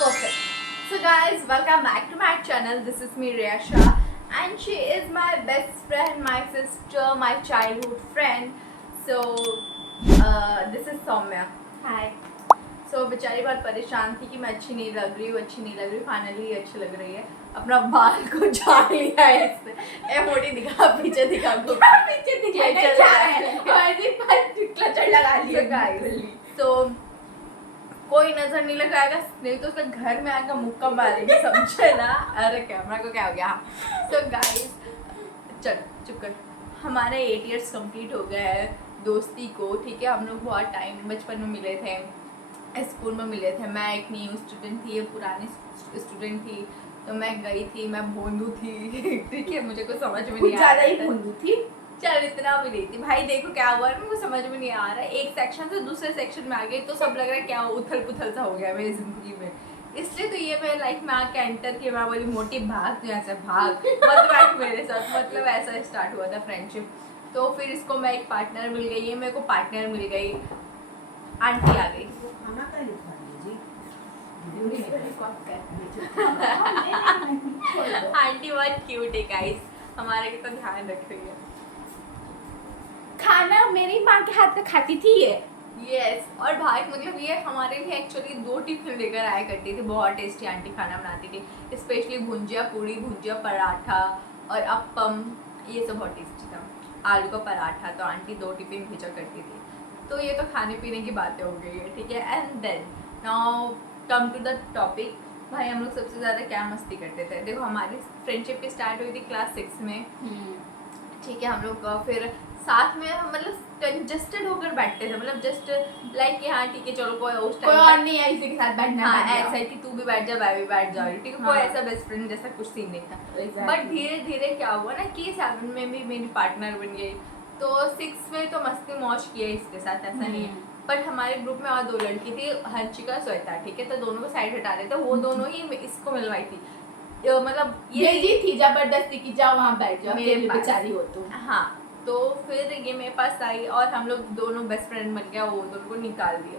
Perfect. So guys, welcome back to my channel. This is me Riya Shah and she is my best friend, my sister, my childhood friend. So this is Soumya. Hi So बेचारी बहुत परेशान थी कि मैं अच्छी नहीं लग रही, फाइनली अच्छी लग रही है. अपना बाल को झाड़ लिया है इससे. ए मोटी दिखा, पीछे दिखा को. पीछे दिखाने क्लचर क्या लगा है लिया. और ये पर क्लचर लगा लिया guys, so कोई नजर नहीं लगाएगा, नहीं तो उसका घर में आकर मुक्का मारेगी, समझे ना. अरे कैमरा को क्या हो गया. सो गाइस, चल चुप कर. हमारे 8 years कंप्लीट हो गया है दोस्ती को. ठीक है, हम लोग बहुत टाइम बचपन में मिले थे, स्कूल में मिले थे. मैं एक न्यू स्टूडेंट थी, ये पुरानी स्टूडेंट थी. तो मैं गई थी, मैं भोंदू थी. ठीक है, मुझे कुछ समझ में कुछ नहीं आ ज्यादा ही रहा था. भूंदू थी. चल इतना भी नहीं थी भाई. देखो क्या हुआ है, मेरे को समझ में नहीं आ रहा है. एक सेक्शन से दूसरे सेक्शन में आ गई तो सब लग रहा है क्या उथल पुथल सा हो गया मेरी जिंदगी में. इसलिए तो ये मेरे लाइफ में आके एंटर किया. मैं बोली मोटी भाग, तो यहाँ से भाग, मत बैठ मेरे साथ. मतलब ऐसा स्टार्ट हुआ था फ्रेंडशिप. तो फिर इसको मैं एक पार्टनर मिल गई, ये मेरे को पार्टनर मिल गई. आंटी आ गई. खाना का लिखवा लीजिए. आंटी बहुत क्यूट है गाइस, हमारे कितना ध्यान रख रही है. खाना मेरी माँ के हाथ का खाती थी ये. यस. और भाई मतलब ये हमारे लिए एक्चुअली 2 टिफिन लेकर आया करती थी. बहुत टेस्टी आंटी खाना बनाती थी, स्पेशली भुंजिया पूड़ी, भुंजिया पराठा और अप्पम. ये सब बहुत टेस्टी था. आलू का पराठा तो आंटी 2 टिफिन भेजा करती थी. तो ये तो खाने पीने की बातें हो गई है. ठीक है, and then now come to the topic. भाई हम लोग सबसे ज़्यादा क्या मस्ती करते थे. देखो हमारी फ्रेंडशिप स्टार्ट हुई थी क्लास 6 में. ठीक है, हम लोग फिर साथ में हम मतलब कंजस्टेड होकर बैठते थे. मतलब जस्ट लाइक कि हाँ ठीक है चलो कोई उस कोई टाइम और नहीं है इसी के साथ बैठना. हाँ बैठ ऐसा है कि तू भी बैठ जा, मैं भी बैठ जाऊँ. ठीक है, कोई हाँ. ऐसा बेस्ट फ्रेंड जैसा कुछ सीन नहीं था. Exactly. बट धीरे धीरे क्या हुआ ना कि 7 में भी मेरी पार्टनर बन गई. तो 6 में तो मस्ती मौज किए इसके साथ, ऐसा नहीं है. बट हमारे ग्रुप में और 2 लड़की थी, हंसिका श्वेता. ठीक है, तो दोनों को साइड हटा रहे थे. वो दोनों ही इसको मिलवाई थी. मतलब ये जी थी जबरदस्ती की जाओ वहाँ बैठ जाओ, मेरे अकेली पास. बेचारी हो तुम. हाँ, तो फिर ये मेरे पास आई और हम लोग दोनों बेस्ट फ्रेंड बन गया. वो दोनों को निकाल दिया.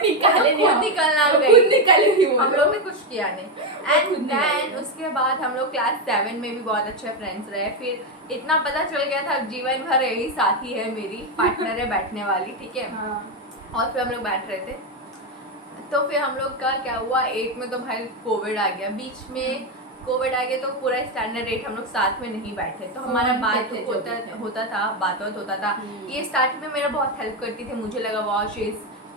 निकाले नहीं खुद हम. निकलना खुद गई. निकाले नहीं हम लोग ने कुछ किया नहीं. एंड खुद निकाले. देन उसके बाद हम लोग क्लास 7 में भी बहुत अच्छे फ्रेंड्स रहे. फिर इतना पता चल गया था जीवन भर यही साथी है मेरी, पार्टनर है बैठने वाली. ठीक है, हाँ. और फिर हम लोग बैठ रहे थे. तो फिर हम लोग का क्या हुआ, 8 में तो भाई कोविड आ गया. बीच में कोविड आ गया तो पूरा स्टैंडर्ड 8 हम लोग साथ में नहीं बैठे. तो हमारा बात थे, होता था, बात होता था. ये स्टार्टिंग में मेरा बहुत हेल्प करती थी. मुझे लगा वाह she is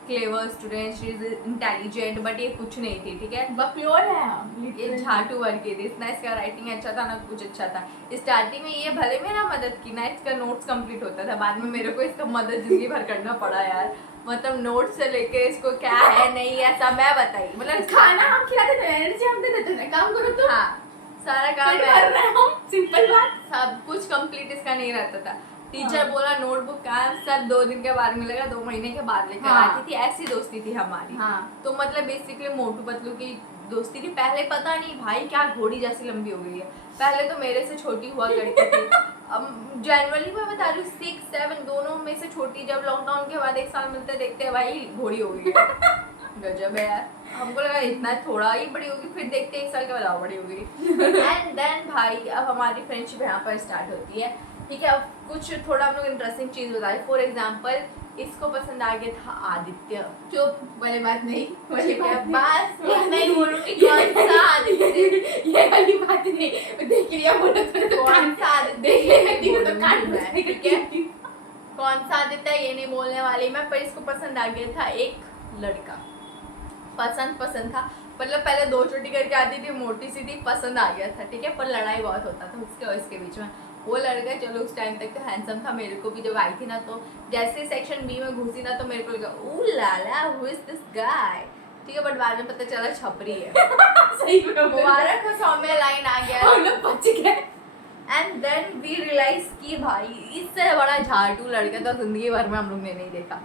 clever student, she is intelligent. But ये कुछ नहीं थी. ठीक है, प्योर है हम. ये झाटू वर्क की थी. ना इसका राइटिंग अच्छा था ना कुछ अच्छा था. स्टार्टिंग में ये भले मेरा मदद की ना, इसका नोट्स कंप्लीट होता था. बाद में मेरे को इसका मदद जिंदगी भर करना पड़ा यार. मतलब नोट से लेके इसको क्या है नहीं है सब मैं बताई. मतलब खाना हम खिलाते थे, एनर्जी हम देते थे. काम करो तुम. हाँ, सारा काम फिर कर रहे हैं हम. सिंपल बात. सब कुछ कंप्लीट इसका नहीं रहता था. टीचर हाँ. बोला नोटबुक कहाँ, सब 2 दिन के बाद मिलेगा, 2 महीने के बाद लेकर हाँ. आती थी. ऐसी दोस्ती थी हमारी. हाँ. तो मतलब बेसिकली मोटू पतलू की दोस्ती थी. पहले पता नहीं भाई क्या घोड़ी जैसी लंबी हो गई है. पहले तो मेरे से छोटी हुआ करती थी. अब जनरली मैं बता रही हूँ 6, 7 दोनों में से छोटी. जब लॉकडाउन के बाद 1 साल मिलते देखते भाई घोड़ी हो गई है. गजब है यार. हमको लगा इतना थोड़ा ही बड़ी होगी, फिर देखते 1 साल के बाद और बड़ी हो गई. एंड देन भाई अब हमारी फ्रेंडशिप यहाँ पर स्टार्ट होती है. ठीक है, अब कुछ थोड़ा हम लोग इंटरेस्टिंग चीज़ बताए. फॉर एग्जाम्पल इसको पसंद आ गया था आदित्य. चुप वाली बात नहीं. वाली ठीक है, बात नहीं. बस मैं बोलूँगी कौन सा आदित्य. ये वाली बात नहीं. देख लिया बोलो तो कौन सा आदित्य देख ले तीनों तो काट बोलूंगी मैं, ठीक है. कौन सा आदित्य ये नहीं बोलने वाली मैं. पर इसको पसंद आ गया था एक लड़का. पसंद था. मतलब पहले 2 चोटी करके आती थी, मोटी सी थी, पसंद आ गया था. ठीक है, पर लड़ाई बहुत होता था उसके और इसके बीच में. वो लड़का चलो उस टाइम तक तो हैंडसम था. मेरे को भी जब आई थी ना तो जैसे सेक्शन बी में घुसी ना तो मेरे को लगा ओ लाला हु इज दिस गाय. ठीक है, बट बाद में पता चला छपरी है. सही में मुबारक हो सौम्य, लाइन आ गया. हम लोग बच गए. एंड देन वी रियलाइज कि भाई इससे बड़ा झाटू लड़का तो जिंदगी भर में हम लोग ने नहीं देखा.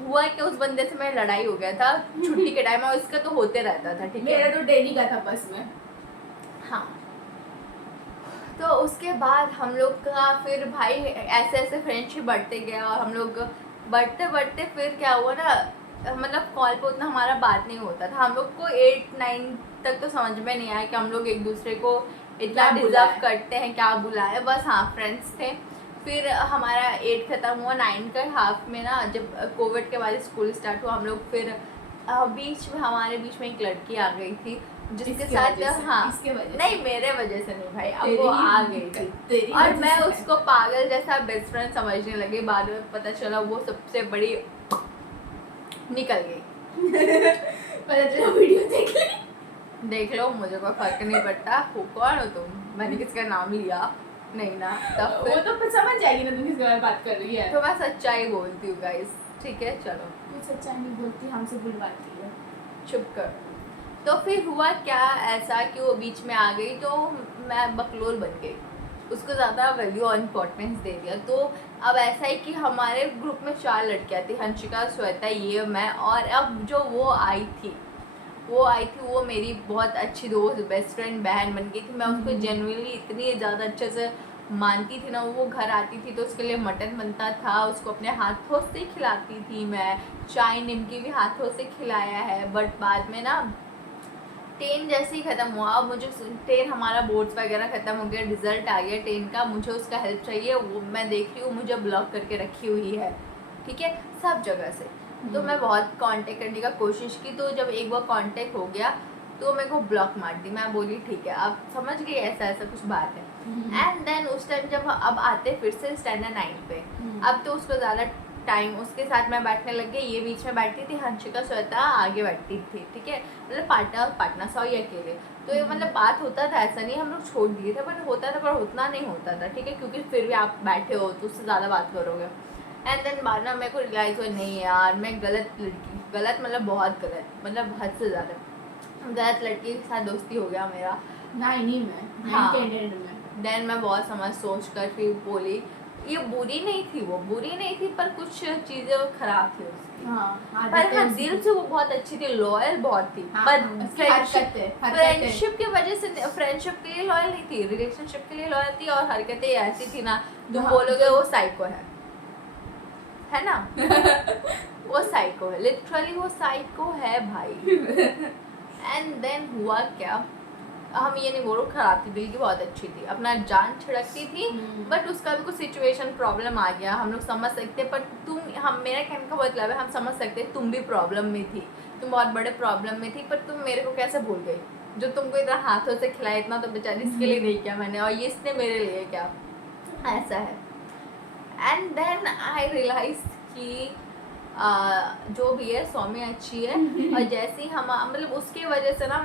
हुआ कि उस बंदे से मेरा लड़ाई हो गया था छुट्टी के टाइम, और इसका तो होते रहता था. ठीक है, मेरा तो डेली का था बस में. हाँ. तो उसके बाद हम लोग का फिर भाई ऐसे ऐसे फ्रेंडशिप बढ़ते गया. और हम लोग बढ़ते बढ़ते फिर क्या हुआ ना, मतलब कॉल पे उतना हमारा बात नहीं होता था। हम लोग को 8-9 तक तो समझ में नहीं आया कि हम लोग एक दूसरे को इतना क्या डिजर्व बुलाए। करते हैं, क्या बुलाए, बस हाँ फ्रेंड्स थे। फिर हमारा 8 खत्म हुआ, 9 का हाफ में ना जब कोविड के बाद स्कूल स्टार्ट हुआ हम लोग, फिर बीच में हमारे बीच में एक लड़की आ गई थी जिसके इसके साथ वजह से, हाँ इसके वजह से। नहीं मेरे वजह से नहीं भाई, अब तेरी वो ही आ गई थी तेरी और वजह मैं से। उसको पागल जैसा बेस्ट फ्रेंड समझने लगी। बाद में पता चला वो सबसे बड़ी निकल गई। पता चला वीडियो देख ली। देख लो, मुझे कोई फर्क नहीं पड़ता। कौन हो तुम? मैंने किसका नाम लिया नहीं ना। तब वो फिर तो फिर समझ जाएगी ना तुम किसके बारे में बात कर रही है। तो मैं सच्चाई बोलती हूँ गाइस, ठीक है चलो तू सच्चाई नहीं बोलती, हमसे बुलवाती है। चुप कर। तो फिर हुआ क्या ऐसा कि वो बीच में आ गई तो मैं बकलोल बन गई, उसको ज़्यादा वैल्यू और इम्पोर्टेंस दे दिया। तो अब ऐसा है कि हमारे ग्रुप में 4 लड़कियाँ थी, हंशिका, श्वेता, ये मैं, और अब जो वो आई थी वो मेरी बहुत अच्छी दोस्त, बेस्ट फ्रेंड, बहन बन गई थी। मैं उसको जेन्युइनली इतनी ज़्यादा अच्छे से मानती थी ना। वो घर आती थी तो उसके लिए मटन बनता था, उसको अपने हाथों से खिलाती थी मैं। चाय निमकी भी हाथों से खिलाया है। बट बाद में ना 10 जैसे ही ख़त्म हुआ, अब मुझे 10 हमारा बोर्ड्स वगैरह ख़त्म हो गया, रिजल्ट आ गया 10 का, मुझे उसका हेल्प चाहिए। वो मैं देख रही हूँ मुझे ब्लॉक करके रखी हुई है, ठीक है, सब जगह से। तो मैं बहुत कांटेक्ट करने का कोशिश की, तो जब एक बार कांटेक्ट हो गया तो मेरे को ब्लॉक मार दी। मैं बोली ठीक है, अब समझ गई ऐसा ऐसा कुछ बात है। एंड देन उस टाइम जब अब आते फिर से स्टैंडर्ड 9 पे, अब तो उसको ज़्यादा टाइम उसके साथ मैं बैठने लग गई। ये बीच में बैठती थी, हंशिका, श्वेता आगे बैठती थी, ठीक है, मतलब पार्टनर सौ ही अकेले। तो ये मतलब बात होता था, ऐसा नहीं हम लोग छोड़ दिए थे, बट होता था पर उतना नहीं होता था, ठीक है, क्योंकि फिर भी आप बैठे हो तो उससे ज़्यादा बात करोगे। एंड देन बाद में मेरे को रियलाइज़ हुआ नहीं यार मैं गलत लड़की, गलत मतलब बहुत गलत, मतलब हद से ज़्यादा गलत लड़की के साथ दोस्ती हो गया मेरा। नहीं मैं हाँ। कैंडिडेट में। देन मैं बहुत समझ सोच कर फिर बोली, ये बुरी नहीं थी, वो बुरी नहीं थी पर कुछ चीज़ें खराब थी उसकी। हाँ, पर हाँ दिल से वो बहुत अच्छी थी, लॉयल बहुत थी। हाँ, पर उसकी हरकतें फ्रेंडशिप की वजह से, फ्रेंडशिप के लिए लॉयल नहीं थी, रिलेशनशिप के लिए लॉयल थी। और हरकतें ऐसी थी ना, तुम हाँ, बोलोगे वो साइको है ना। वो साइको है, लिटरली वो साइको है भाई। एंड देन हुआ क्या, हम ये नहीं बोलो खराब थी, दिल की बहुत अच्छी थी, अपना जान छिड़कती थी। बट उसका भी कुछ सिचुएशन प्रॉब्लम आ गया, हम लोग समझ सकते। पर तुम, हम, मेरा कहने का मतलब है हम समझ सकते तुम भी प्रॉब्लम में थी, तुम बहुत बड़े प्रॉब्लम में थी, पर तुम मेरे को कैसे भूल गई? जो तुमको इतना हाथों से खिलाया, इतना तो बेचारी इसके लिए नहीं किया मैंने, और ये इसने मेरे लिए क्या, ऐसा है। एंड देन आई रियलाइज कि जो भी है सौम्य अच्छी है। और जैसे ही हम मतलब उसके वजह से ना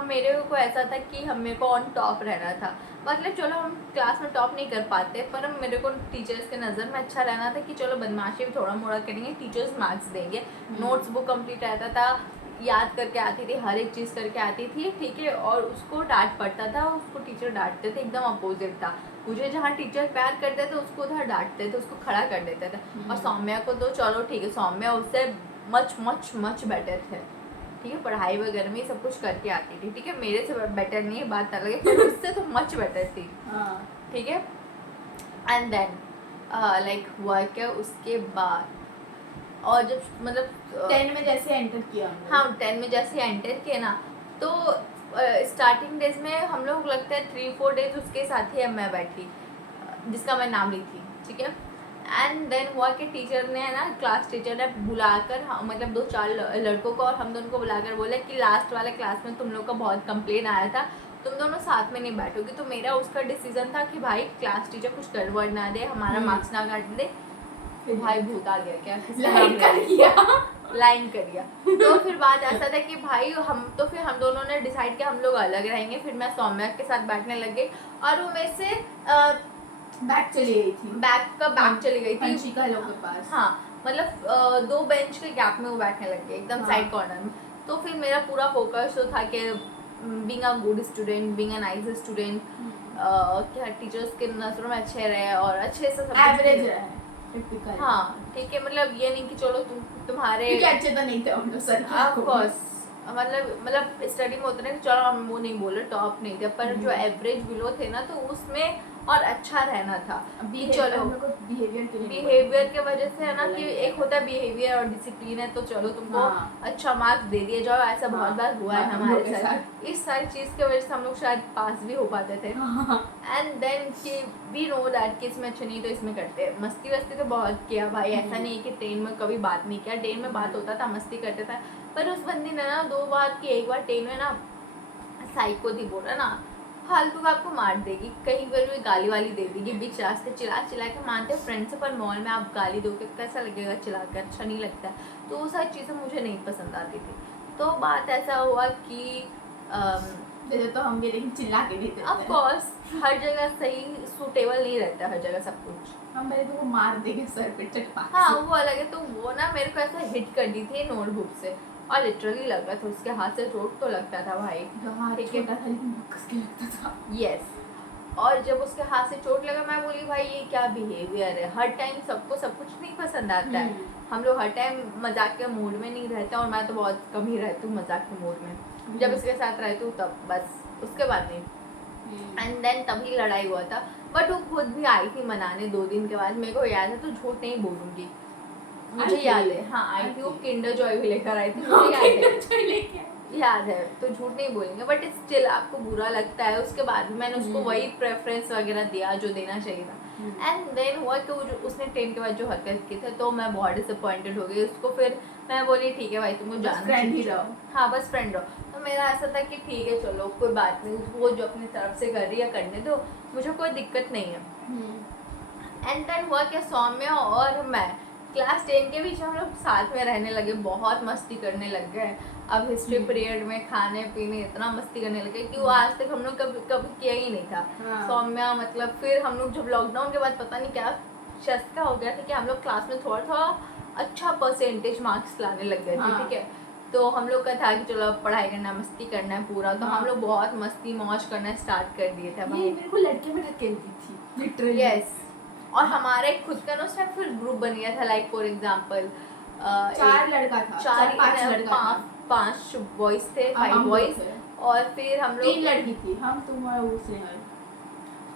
मेरे को ऐसा था कि हम मेरे को ऑन टॉप रहना था। मतलब चलो हम क्लास में टॉप नहीं कर पाते, पर मेरे को टीचर्स के नज़र में अच्छा रहना था कि चलो बदमाशी भी थोड़ा मोड़ा करेंगे, टीचर्स मार्क्स देंगे। नोट्स बुक कंप्लीट रहता था, याद करके आती थी, हर एक चीज़ करके आती थी, ठीक है। और उसको डांट पड़ता था, उसको टीचर डांटते थे, एकदम अपोजिट था। मुझे जहाँ टीचर प्यार करते थे उसको उधर डांटते थे, उसको खड़ा कर देते थे। और सौम्या को तो चलो ठीक है, सौम्या उससे मच मच मच बेटर थे, ठीक है, पढ़ाई वगैरह में सब कुछ करके आती थी, ठीक है, मेरे से बेटर नहीं है, बात अलग है, पर उससे तो मच बेटर थी, ठीक है। एंड देन लाइक हुआ क्या उसके बाद, और जब मतलब 10 में जैसे एंटर किया हमने। हाँ 10 में जैसे एंटर किए ना, तो स्टार्टिंग डेज में हम लोग लगता है 3-4 डेज उसके साथ ही मैं बैठी, जिसका मैं नाम ली थी, ठीक है। एंड देन हुआ कि टीचर ने ना, क्लास टीचर ने बुलाकर मतलब 2-4 लड़कों को और हम दोनों को बुलाकर बोला कि लास्ट वाले क्लास में तुम लोग का बहुत कंप्लेन आया था, तुम दोनों साथ में नहीं बैठोगे। तो मेरा उसका डिसीजन था कि भाई क्लास टीचर कुछ गड़बड़ ना दे, हमारा मार्क्स ना काट दे। तो भाई भूत आ गया क्या, लाइन कर दिया। लाइन कर दिया। तो फिर बात ऐसा था कि भाई फिर हम दोनों ने डिसाइड किया हम लोग अलग रहेंगे। फिर मैं सौम्या के साथ बैठने लग गई, और वो मेरे से बैक चली गई थी, बैक चली गई थी हंशिका लोग के पास। हाँ, मतलब 2 बेंच के गैप में वो बैठने लग गई, एकदम साइड कॉर्नर में। तो फिर मेरा पूरा फोकस तो था कि being a good student, being a nice student, क्या टीचर्स के नज़रों में अच्छे रहे और अच्छे से सब एवरेज रहे, टिपिकल। हाँ ठीक है, मतलब ये नहीं कि चलो तुम्हारे क्योंकि अच्छे तो नहीं थे हम लोग सर की ऑफ कोर्स, मतलब स्टडी में होता है कि चलो हम वो नहीं बोल रहे टॉप नहीं थे, पर जो एवरेज बिलो थे ना, तो उसमें और अच्छा रहना था कि चलो बिहेवियर के लिए बिहेवियर के वजह से है ना कि एक होता है बिहेवियर और डिसिप्लिन है, तो चलो तुमको हाँ। अच्छा मार्क्स दे दिए जाओ, ऐसा बहुत हाँ, बार हुआ है हाँ, हमारे लोगों के साथ। इस सारी चीज़ की वजह से हम लोग शायद पास भी हो पाते थे। हाँ। एंड देन कि वी नो दैट कि इसमें अच्छा नहीं तो इसमें करते हैं। मस्ती वस्ती तो बहुत किया भाई, ऐसा नहीं है कि ट्रेन में कभी बात नहीं किया, ट्रेन में बात होता था, मस्ती करते था। पर उस बंदी ने ना 2 बार की एक बार ट्रेन में ना साइको थी बोला ना, फालतू का आपको मार देगी, कहीं पर भी गाली वाली दे देगी, बीच रास्ते चिल्ला चिल्ला के मानते फ्रेंड से, पर मॉल में आप गाली दोगे कैसा लगेगा, चिल्ला कर अच्छा नहीं लगता है। तो वो सारी चीज़ें मुझे नहीं पसंद आती थी। तो बात ऐसा हुआ कि जैसे तो हम भी लेकिन चिल्ला के नहीं देते ऑफ कोर्स हर जगह सही सूटेबल नहीं रहता, हर जगह सब कुछ। हम पहले तो मार देंगे सर पे चटपा हाँ वो अलग है। तो वो ना मेरे को ऐसा हिट कर दी थी नोटबुक से, और लिटरली लग रहा था उसके हाथ से चोट तो लगता था भाई, ठीक है। छोटा था लेकिन कस के लगता था। यस। और जब उसके हाथ से चोट लगा मैं बोली भाई ये क्या बिहेवियर है, हर टाइम सबको सब कुछ नहीं पसंद आता है। हम लोग हर टाइम मजाक के मूड में नहीं रहते, और मैं तो बहुत कम ही रहती हूँ मजाक के मूड में। जब इसके साथ रहती हूँ तब बस, उसके बाद नहीं। एंड देन तभी लड़ाई हुआ था, बट वो खुद भी आई थी मनाने 2 दिन के बाद। मेरे को याद है, तो झूठ नहीं बोलूंगी, मुझे याद है। हाँ आई थी, वो किंडर जॉय भी लेकर आई थी, मुझे याद है, तो झूठ नहीं बोलेंगे। बट स्टिल आपको बुरा लगता है। उसके बाद भी मैंने उसको वही प्रेफरेंस वगैरह दिया जो देना चाहिए था। एंड देन हुआ कि वो जो उसने ट्रेन के बाद जो हरकत की थी, तो मैं बहुत डिसअपॉइंटेड हो गई उसको। फिर मैं बोली ठीक है भाई तुमको जाना फ्रेंड ही चाहिए। रहो। हाँ बस फ्रेंड रहो। तो मेरा ऐसा था कि ठीक है चलो कोई बात नहीं, वो जो अपनी तरफ से कर रही है करने दो, मुझे कोई दिक्कत नहीं है। एंड देन हुआ कि सौम्या और मैं क्लास 10 के बीच हम लोग साथ में रहने लगे, बहुत मस्ती करने लग गए। अब हिस्ट्री पीरियड में खाने पीने इतना मस्ती करने लगे कि वो आज तक हम लोग कभी कभी किया ही नहीं था। हाँ। सौम्या मतलब फिर हम लोग जब लॉकडाउन के बाद पता नहीं क्या चस्का हो गया था कि हम लोग क्लास में थोड़ा थोड़ा अच्छा परसेंटेज मार्क्स लाने लग गए थे। हाँ। ठीक है, तो हम लोग का था कि चलो अब पढ़ाई करना है, मस्ती करना है पूरा। तो हाँ। हम लोग बहुत मस्ती मौज करना स्टार्ट कर दिए थे ये भाई। मेरे को लड़के में ढकेलती थी लिटरली। यस। और हमारे खुद का ना उस टाइम फिर ग्रुप बन गया था, लाइक फॉर एग्जांपल 4 लड़का था, 4-5 लड़का था। 5 बॉयज थे, अब 5 हम बॉयज। लोग थे। और फिर हम लोग 3 लड़की थी, हम तुम और वो स्नेहल।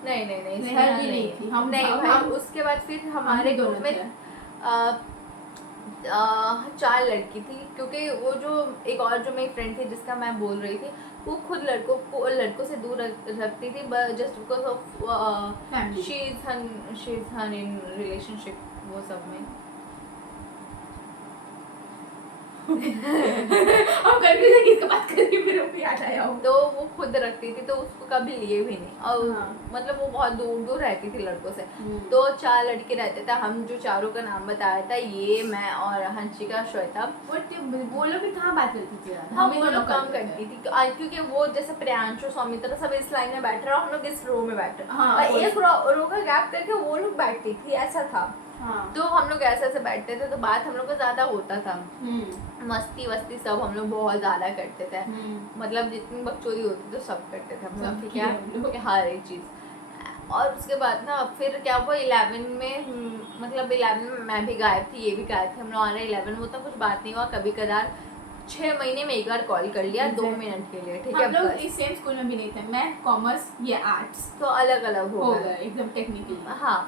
नहीं स्नेहल भी नहीं थी, हम नहीं भाई। हम उसके बाद फिर हमारे दोनों ग्रुप में थे। 4 लड़की थी, क्योंकि वो जो एक और जो मेरी फ्रेंड थी जिसका मैं बोल रही थी, वो खुद लड़कों से दूर रखती थी, just because of Family. She is हन इन रिलेशनशिप, वो सब में। हम कंफ्यूज है किसका बात कर रही है, मेरे को याद आया वो। तो वो खुद रखती थी, तो उसको कभी लिए भी नहीं। और हाँ। मतलब वो बहुत दूर दूर रहती थी लड़कों से। हम्म। तो 4 लड़के रहते थे, हम जो चारों का नाम बताया था, ये मैं और हंसिका श्वेता। वो लोग भी कहाँ बात करती थी यार, हम ही वो दोनों लोग काम करते थे। करती थी, क्योंकि वो जैसे प्रियांशु सौमित्र सब इस लाइन में बैठ रहे और हम लोग इस रो में बैठ रहे। हाँ, और वो- एक रो का गैप करके वो लोग बैठती थी, ऐसा था। हाँ। तो हम लोग ऐसे ऐसे बैठते थे, तो बात हम लोग को ज्यादा होता था। मस्ती वस्ती सब हम लोग बहुत ज्यादा करते थे। मतलब जितनी बकचोदी होती तो सब करते थे हम लोग, सब ठीक किए हम लोग। है, हर एक चीज़। और उसके बाद ना फिर क्या हुआ 11 में, मतलब 11 में मैं भी गायब थी, ये भी गायब थी, हम लोग आ रहे 11 में, तो कुछ बात नहीं हुआ। कभी कदार 6 महीने में एक बार कॉल कर लिया 2 मिनट के लिए, ठीक है। हम लोग बस। इस सेम स्कूल में भी नहीं थे, मैं कॉमर्स, ये आर्ट्स, तो अलग अलग हो हो गए। गए एकदम टेक्निकली। हाँ।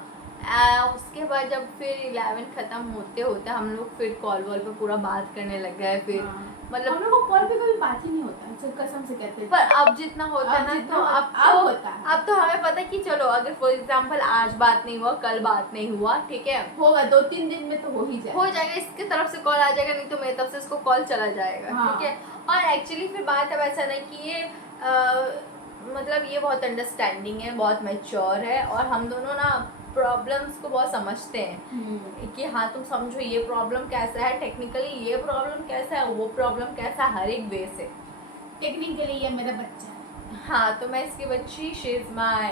उसके बाद जब फिर 11 खत्म होते होते हम लोग फिर कॉल वॉल पे पूरा बात करने लग गए। फिर हाँ। मतलब हम लोग को कॉल पे कभी बात ही नहीं होता, सिर्फ कसम से कहते हैं। पर अब जितना होता है ना, तो अब होता है। अब तो हमें पता है कि चलो अगर फॉर एग्जांपल आज बात नहीं हुआ, कल बात नहीं हुआ, ठीक है, होगा 2-3 दिन में तो हो ही जाएगा। हो जाएगा, इसकी तरफ से कॉल आ जाएगा, नहीं तो मेरी तरफ से इसको कॉल चला जाएगा। हाँ। ठीक है। और एक्चुअली फिर बात अब ऐसा नहीं कि ये मतलब ये बहुत अंडरस्टैंडिंग है, बहुत मैच्योर है, और हम दोनों ना प्रॉब्लम्स को बहुत समझते हैं कि हाँ तुम समझो ये प्रॉब्लम कैसा है, टेक्निकली ये प्रॉब्लम कैसा है, वो प्रॉब्लम कैसा है, हर एक वे से। टेक्निकली ये मेरा बच्चा है। हाँ तो मैं इसकी बच्ची, शी इज माई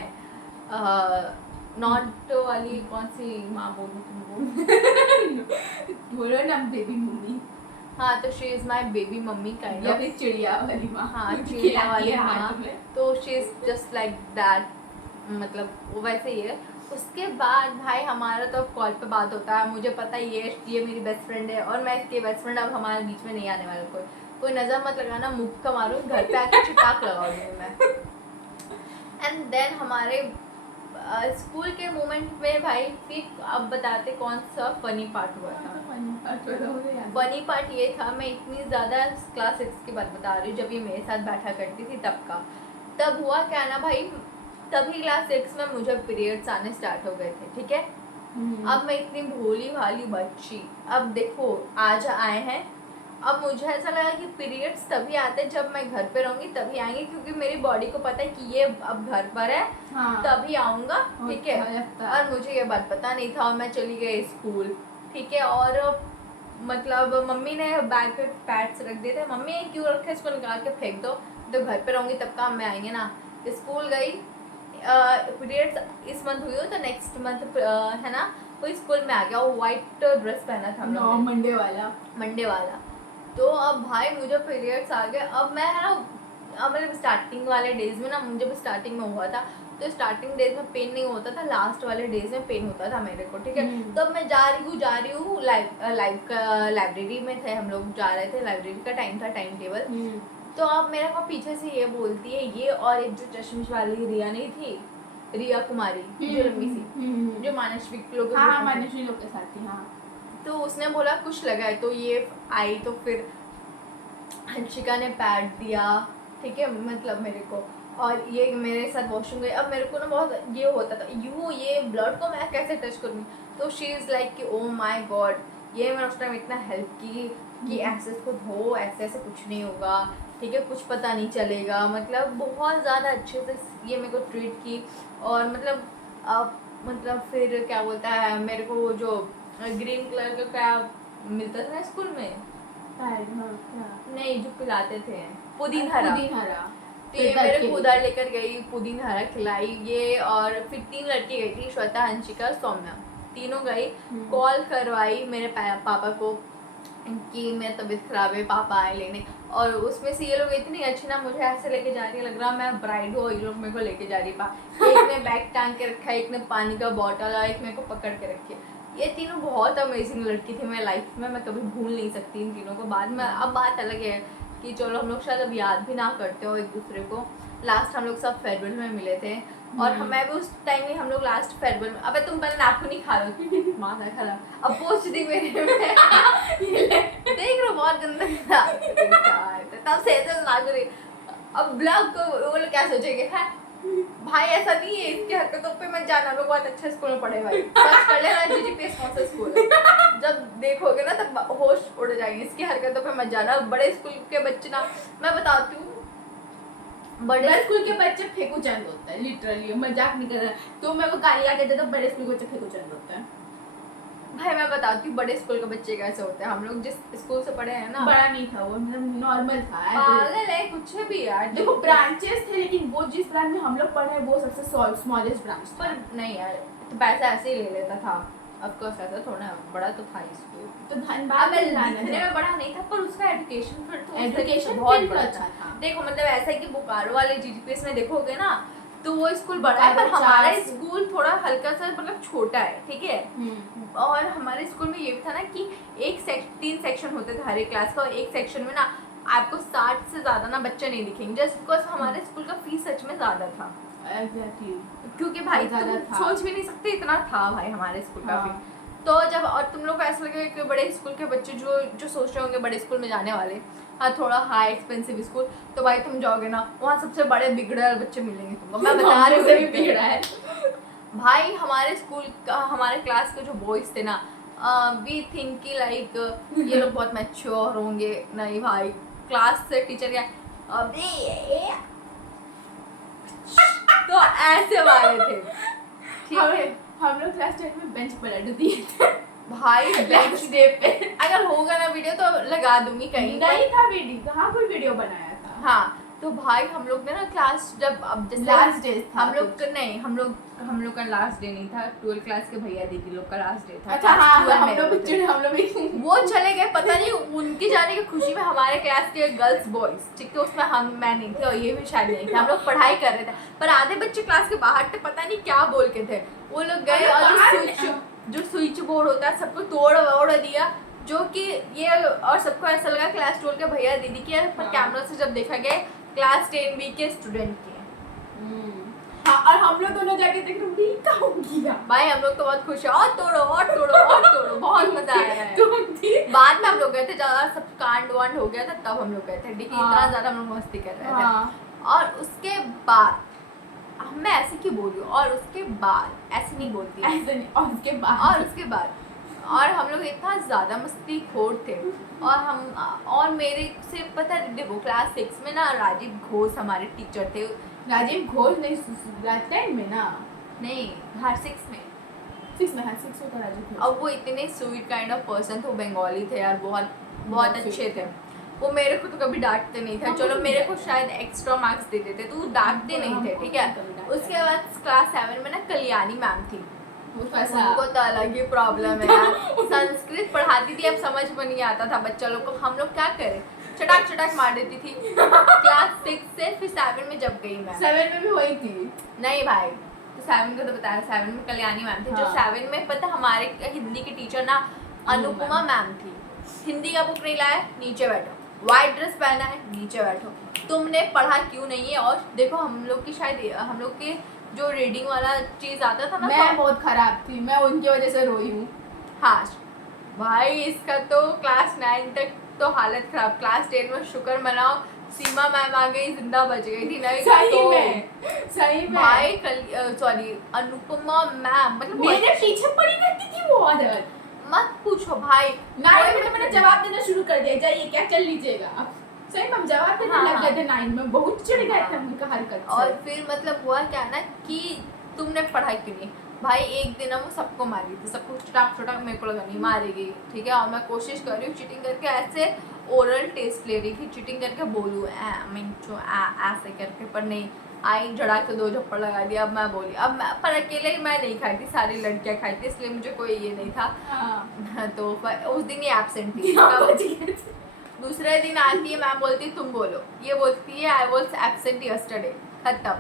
नॉट वाली कौन सी माँ बोलूँ तुमको? बोलो ना बेबी मम्मी, हाँ तो she is my baby mummy kind या ऑफ। फिर चिड़िया वाली माँ। हाँ चिड़िया खिलाती वाली है माँ। हाथ में। तो she is just like that, मतलब वो वैसे ही है। उसके बाद भाई हमारा तो अब कॉल पे बात होता है, मुझे पता है ये मेरी बेस्ट फ्रेंड है और मैं इसकी बेस्ट फ्रेंड, अब हमारे बीच में नहीं आने वाला कोई नज़र मत लगाना, मुख का मारूँ घर पे आके चिटाक लगाऊंगी मैं। एंड देन हमारे स्कूल के मोमेंट में भाई फिर अब बताते कौन सा फनी पार्ट हुआ था। फनी पार्ट ये था, मैं इतनी ज़्यादा क्लास 6 की बात बता रही हूँ जब ये मेरे साथ बैठा करती थी तब का। तब हुआ क्या ना भाई, तभी क्लास 6 में मुझे पीरियड्स आने स्टार्ट हो गए थे, ठीक है। अब मैं इतनी भोली भाली बच्ची, अब देखो आज आए हैं। अब मुझे ऐसा लगा कि पीरियड्स तभी आते हैं जब मैं घर पे रहूंगी तभी आएंगे, क्योंकि मेरी बॉडी को पता है कि ये अब घर पर है, हाँ। तभी आऊँगा, ठीक है। और मुझे ये बात पता नहीं था और मैं चली गई स्कूल, ठीक है। और मतलब मम्मी ने बैग पे पैड्स रख दिए थे, मम्मी ये क्यों रखे, इसको निकाल के फेंक दो, तो घर पे रहूँगी तब काम में आएंगे ना। स्कूल गई, पीरियड्स इस मंथ हुई हो तो नेक्स्ट मंथ है ना, वो स्कूल में आ गया। वो वाइट ड्रेस पहना था हम लोग ने, मंडे वाला। तो अब भाई मुझे पीरियड्स आ गए। अब मैं है ना, अब मतलब स्टार्टिंग वाले डेज में ना, मुझे भी स्टार्टिंग में हुआ था, तो स्टार्टिंग डेज में पेन नहीं होता था, लास्ट वाले डेज में पेन होता था मेरे को, ठीक है। तो अब मैं जा रही हूँ लाइब्रेरी में थे हम लोग, जा रहे थे, लाइब्रेरी का टाइम था, टाइम टेबल। तो अब मेरे को पीछे से ये बोलती है, ये और एक जो चश्मिश वाली रिया नहीं थी, रिया कुमारी जो लंबी सी, जो मानसवी लोग के साथ थी, हाँ। तो उसने बोला कुछ लगा है, तो ये आई, तो फिर हंसिका ने पैड दिया, ठीक है, मतलब मेरे को, और ये मेरे साथ वॉशरूम गई। अब मेरे को ना बहुत ये होता था, ये ब्लड को मैं कैसे टच करूँगी, तो शी इज़ लाइक कि ओ माय गॉड, ये मैंने उस टाइम इतना हेल्प की कि ऐसे इसको धो, ऐसे ऐसे कुछ नहीं होगा, ठीक है, कुछ पता नहीं चलेगा, मतलब बहुत ज़्यादा अच्छे से ये मेरे को ट्रीट की। और मतलब फिर क्या बोलता है, मेरे को वो जो ग्रीन कलर का क्या मिलता था ना स्कूल में, नहीं जो पिलाते थे, पुदीना हरा, तो ये मेरे को उधर लेकर गई, पुदीना हरा खिलाई ये। और फिर 3 लड़की गई थी, श्वेता, हंसिका, सौम्या, तीनों गई, कॉल करवाई मेरे पापा को कि मेरा तबीयत खराब है, पापा आए लेने। और उसमें से ये लोग इतनी अच्छी ना, मुझे ऐसे लेके जा रही है, लग रहा मैं ब्राइड हूँ, ये लोग मेरे को लेके जा रही है। एक ने बैग टांग के रखा है, एक ने पानी का बॉटल, और एक मेरे को पकड़ के रखी है। ये तीनों बहुत अमेजिंग लड़की थी, मैं लाइफ में मैं कभी भूल नहीं सकती इन तीनों को। बाद में अब बात अलग है कि चलो हम लोग शायद अब याद भी ना करते हो एक दूसरे को। लास्ट हम लोग सब फेयरवेल में मिले थे, और मैं भी उस टाइम ही, हम लोग लास्ट फेयरवेल में, अबे तुम पहले नाखून नहीं खा लो, माथा खराब, अब पोछ दी मेरे में देख लो बहुत गंदा था, तब से ऐसे नाखून। अब ब्लॉग को वो लोग क्या सोचेंगे, है भाई ऐसा नहीं है, इसकी हरकतों पे मत जाना, लोग बहुत अच्छे स्कूल में पढ़े भाई, सर्च कर लेना जीजीपीएस कौन सा स्कूल है, जब देखोगे ना तब होश उड़ जाएंगे, इसकी हरकतों पे मत जाना। बड़े स्कूल के बच्चे ना, मैं बताती हूँ, बड़े स्कूल के बच्चे फेंकू चंद होते हैं, लिटरली मजाक नहीं कर रहा। तो मैं वो गालियाँ कहते तो बड़े स्कूल के बच्चे फेंकू चंद होते हैं भाई। मैं बताती हूँ बड़े स्कूल के बच्चे कैसे होते हैं। हम लोग जिस स्कूल से पढ़े हैं ना, बड़ा नहीं था वो, मतलब नॉर्मल था, पागल है कुछ भी यार। देखो ब्रांचेस थे, लेकिन वो जिस ब्रांच में हम लोग पढ़े हैं वो सबसे स्मॉलेस्ट ब्रांच, पर नहीं यार, तो पैसा ऐसे ही ले लेता था, ऑफ कोर्स ऐसा थोड़ा बड़ा तो था स्कूल, तो धनबाद दिखने में बड़ा नहीं था, पर उसका एजुकेशन फिर तो एजुकेशन बहुत फिर बड़ा अच्छा था। था। देखो मतलब ऐसा है कि बोकारो वाले जीजीपीएस में देखोगे ना, तो वो स्कूल बड़ा है, पर हमारा स्कूल थोड़ा हल्का सा मतलब छोटा है, ठीक है। और हमारे स्कूल में ये भी था ना कि 3 सेक्शन होते थे हर एक क्लास का, और एक सेक्शन में ना आपको 60 से ज़्यादा ना बच्चे नहीं दिखेंगे, जस्ट बिकॉज हमारे स्कूल का फीस सच में ज़्यादा था। क्योंकि भाई तुम सोच भी नहीं सकते इतना था भाई हमारे स्कूल का फीस। तो जब, और तुम लोग को ऐसा लगेगा कि बड़े स्कूल के बच्चे जो सोच रहे होंगे बड़े स्कूल में जाने वाले, हाँ थोड़ा हाई एक्सपेंसिव स्कूल, तो भाई तुम जाओगे ना वहाँ सबसे बड़े बिगड़े हुए बच्चे मिलेंगे तुमको, मैं बता रही हूँ बिगड़ा है भाई। हमारे स्कूल का, हमारे क्लास के जो बॉयज थे ना, वी थिंक कि लाइक ये लोग बहुत मैच्योर होंगे, नहीं भाई, क्लास से टीचर क्या अबे तो ऐसे वाले थे, ठीक है। हम लोग क्लास 10 में बेंच पलट दिए थे भाई बेंच डे पे। अगर होगा ना वीडियो तो लगा दूंगी कहीं, नहीं था वीडियो, कहाँ कोई वीडियो बनाया था। हाँ तो भाई हम लोग ने ना क्लास, जब अब जैसे लास्ट डे था, हम लोग नहीं, हम लोग का लास्ट डे नहीं था, 12th क्लास के भैया दीदी लोग का लास्ट डे था। अच्छा हाँ, हम लोग वो चले गए, पता नहीं उनकी जाने की खुशी में हमारे क्लास के गर्ल्स बॉयज, ठीक है, उसमें मैं नहीं थी और ये भी शायद नहीं थे, हम लोग पढ़ाई कर रहे थे, पर आधे बच्चे क्लास के बाहर थे, पता नहीं क्या बोल के थे वो लोग गए, और जो स्विच बोर्ड होता है सबको तोड़ दिया, जो कि ये, और सबको ऐसा लगा क्लास 12 के भैया दीदी के, पर कैमरा से जब देखा गया क्लास 10B के स्टूडेंट के। हाँ, और हम लोग दोनों जाके देख रहे हैं क्या हो गया। भाई हम लोग तो बहुत खुश है, और तोड़ो और तोड़ो और तोड़ो, बहुत मजा आया है। तुम थी बाद में हम लोग गए थे, ज्यादा सब कांड वांड हो गया था तब हम लोग गए थे, लेकिन हाँ। इतना ज्यादा हम लोग मस्ती कर रहे थे। हाँ। और उसके बाद मैं ऐसे क्यों बोल रही हूँ, और उसके बाद ऐसे नहीं बोलती, ऐसे नहीं, और उसके बाद और उसके बाद और हम लोग इतना ज़्यादा मस्ती खोर थे। और मेरे से पता है, देखो क्लास 6 में ना राजीव घोष हमारे टीचर थे। राजीव घोष नहीं, क्लास 10 में ना, नहीं, हर 6 में। 6 में, हाँ 6 में तो राजीव घोष। अब वो इतने स्वीट काइंड ऑफ पर्सन थे, वो बंगाली थे यार, बहुत बहुत बहुत अच्छे थे। वो मेरे को तो कभी डांटते नहीं थे, हाँ, चलो वो मेरे भी को शायद एक्स्ट्रा मार्क्स दे देते, तो वो डांटते नहीं थे, ठीक है। उसके बाद क्लास 7 में ना कल्याणी मैम थी, उसको ऐसा उनको तो अलग ही प्रॉब्लम है यार। संस्कृत पढ़ाती थी, अब समझ में नहीं आता था बच्चा लोग को, हम लोग क्या करें, चटाक चटाक मार देती थी। क्लास 6 से फिर 7 में जब गई मैं, 7 में भी वही थी। नहीं भाई, तो 7 को तो बताया, 7 में कल्याणी मैम थी। जो हाँ। 7 में पता हमारे हिंदी की टीचर ना अनुपमा मैम थी। हिंदी का बुक नहीं लाया, नीचे बैठो, व्हाइट ड्रेस पहना है, नीचे बैठो, तुमने पढ़ा क्यों नहीं है। और देखो हम लोग की शायद, हम लोग के जो रीडिंग वाला चीज आता था ना, मैं बहुत खराब थी, मैं उनकी वजह से रोई हूँ। हाँ भाई, इसका तो क्लास 9 तक तो हालत खराब। क्लास 10 में शुक्र मनाओ सीमा मैम आ गई, जिंदा बच गई थी, नहीं सही में भाई सॉरी अनुपमा मैम, मतलब मेरे पीछे पड़ी रहती थी वो आदत। मत पूछो भाई। 9 में तो मैंने जवाब देना शुरू कर दिया, जाइए क्या चल लीजिएगा। सही में हम जवाब देने हाँ, लग गए थे 9 में, बहुत चिढ़ गए थे उनका हरकत से। और फिर मतलब हुआ क्या ना कि तुमने पढ़ाई क्यों नहीं। भाई एक दिन वो सबको मारी थी, सबको चटाक चटाक, मेरे को लगा नहीं मारेगी, ठीक है। और मैं कोशिश कर रही हूँ चीटिंग करके, ऐसे ओरल टेस्ट ले रही थी, चीटिंग करके बोलूँ ऐसे करके, पर नहीं आई, झड़ा के 2 झप्पड़ लगा दिया। अब मैं बोली, अब मैं पर अकेले ही मैं नहीं खाई थी, सारी लड़कियाँ खाई थी, इसलिए मुझे कोई ये नहीं था। हाँ। तो उस दिन ही एब्सेंट थी। यहाँ बच गए थे। दूसरे दिन आती है मैम, बोलती है तुम बोलो, ये बोलती है आई वॉज एब्सेंट यस्टरडे, खत्म,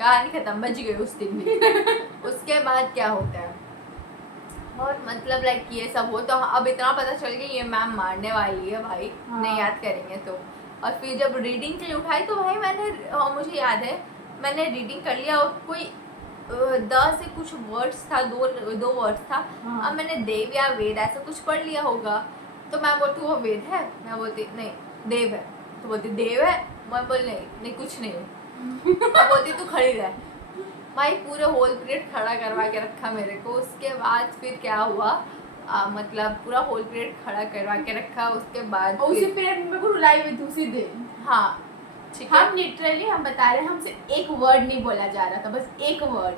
कहानी खत्म, बच गई उस दिन भी। उसके बाद क्या होता है, और मतलब लाइक ये सब हो, तो अब इतना पता चल गया ये मैम मारने वाली है भाई, हाँ। नहीं याद करेंगे तो। और फिर जब रीडिंग के लिए उठाई तो भाई मैंने, मुझे याद है मैंने रीडिंग कर लिया, और कोई 10 से कुछ वर्ड्स था, दो वर्ड्स था। हाँ। अब मैंने देव या वेद ऐसा कुछ पढ़ लिया होगा, तो मैं बोलती वो वेद है, मैं बोलती नहीं देव है, तो बोलती देव है, मैं बोल नहीं कुछ नहीं है। मैं बोलती तू खड़ी रह। भाई पूरे होल पीरियड खड़ा करवा के रखा मेरे को। उसके बाद फिर क्या हुआ, मतलब पूरा होल पीरियड खड़ा करवा के रखा। उसके बाद उसी पीरियड में मेरे को रुलाई हुई थी उसी दिन। हाँ ठीक है, हम लिटरली हम बता रहे हैं, हमसे एक वर्ड नहीं बोला जा रहा था, बस एक वर्ड,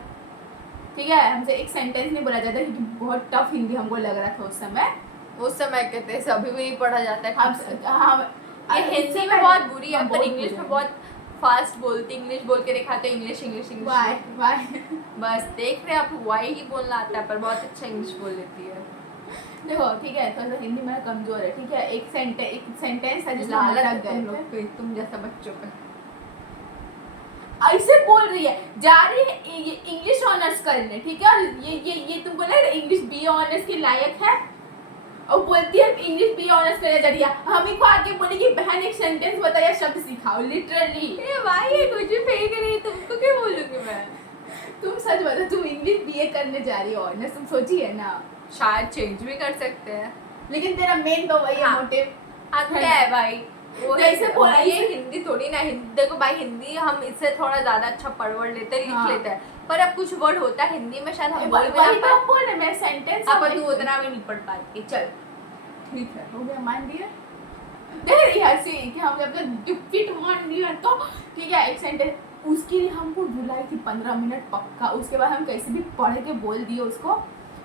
ठीक है, हमसे एक सेंटेंस नहीं बोला जाता, क्योंकि बहुत टफ हिंदी हमको लग रहा था उस समय कहते हैं अभी भी नहीं पढ़ा जाता है हम ये हिंदी में बहुत बुरी है, पर इंग्लिश में बहुत फास्ट बोलती, इंग्लिश बोल के दिखाते, इंग्लिश वाई बस देख रहे आप, वाई ही बोलना आता है, पर बहुत अच्छा इंग्लिश बोल लेती है। देखो ठीक है, थोड़ा सा हिंदी मेरा कमजोर है, ठीक है। एक सेंटेंस है जिसमें हम लालच अटक तुम गए लोग पे, तुम जैसा बच्चों पे। ऐसे बोल रही है, जा रही है ये इंग्लिश ऑनर्स करने, ठीक है, और ये तुमको लग रहा है इंग्लिश बी ऑनर्स के लायक है, और बोलती है इंग्लिश बी ऑनर्स करने जा रही है। हम ही को आके बोलेगी बहन एक सेंटेंस बताया, शब्द सिखाओ, लिटरली। ए भाई ये कुछ भी फेंक रही है, तुमको क्या बोलूंगी मैं। तुम सच बताओ, तुम इंग्लिश बीए करने जा रही हो ऑनर्स, तुम सोची है ना? शायद चेंज भी कर सकते हैं, लेकिन तेरा मेन तो वही है हाँ। मोटिव। अब क्या है भाई, वो जैसे बोला ये हिंदी थोड़ी ना, हिंदी देखो भाई, हिंदी हम इससे थोड़ा ज्यादा अच्छा पढ़ वढ़ लेते हैं, हाँ। लिख लेते हैं, पर अब कुछ वर्ड होता है हिंदी में शायद हम बोल भी वही तो ना हम बोल रहे, मैं सेंटेंस पाए, अब तू उतना भी नहीं पढ़ पाती। चल ठीक है, हो गया, मान दिया। देख रही है हंसी कि हम जब डिफीट मान लिया तो ठीक है। एक सेंटेंस उसके लिए हमको बुलाई थी 15 मिनट पक्का, उसके बाद हम कैसे भी पढ़ के बोल दिए उसको,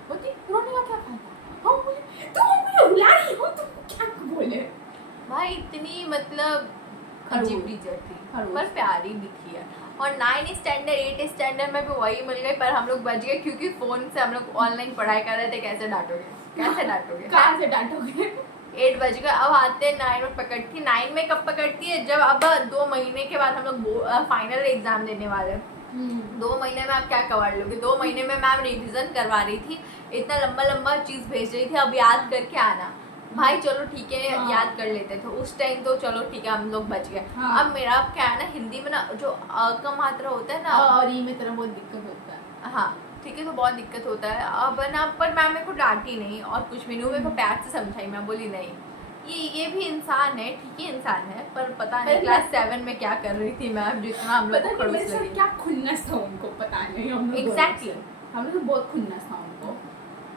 बोलती रोने का क्या फायदा, हम बोले तो हम मुझे बुला रही हो, तुम क्या बोले भाई, इतनी मतलब खड़ूस। अजीब टीचर थी, खड़ूस। पर प्यारी भी थी यार। और 9 स्टैंडर्ड 8 स्टैंडर्ड में भी वही मिल गई, पर हम लोग बच गए क्योंकि फोन से हम लोग ऑनलाइन पढ़ाई कर रहे थे। कैसे डांटोगे कहाँ से डांटोगे? 8 बज गए, अब आते हैं 9 में पकड़ती। 9 में कब पकड़ती है, जब अब 2 महीने के बाद हम लोग फाइनल एग्जाम देने वाले हैं। 2 महीने में आप क्या कवर लोगे। 2 महीने में मैम रिवीजन करवा रही थी, इतना लंबा चीज़ भेज रही थी, अब याद करके आना। भाई चलो ठीक है हाँ। याद कर लेते थे उस टाइम, तो चलो ठीक है हम लोग बच गए। हाँ। अब मेरा क्या है ना, हिंदी में ना जो का मात्रा होता है ना, और ई में तरह बहुत दिक्कत होता है। हाँ ठीक है, तो बहुत दिक्कत होता है। अब ना पर मैम मेरे को डांटी नहीं और कुछ भी नहीं, वो मेरे को प्यार से समझाई। मैं बोली नहीं ये भी इंसान है, ठीक है इंसान है, पर पता नहीं पर क्लास 7 में क्या कर रही थी मैम, जितना हम लोग पता को नहीं मेरे खड़ूस साथ लगी। क्या खुन्नस था उनको, पता नहीं हम लोग Exactly. हम लोग को बहुत खुन्नस था उनको।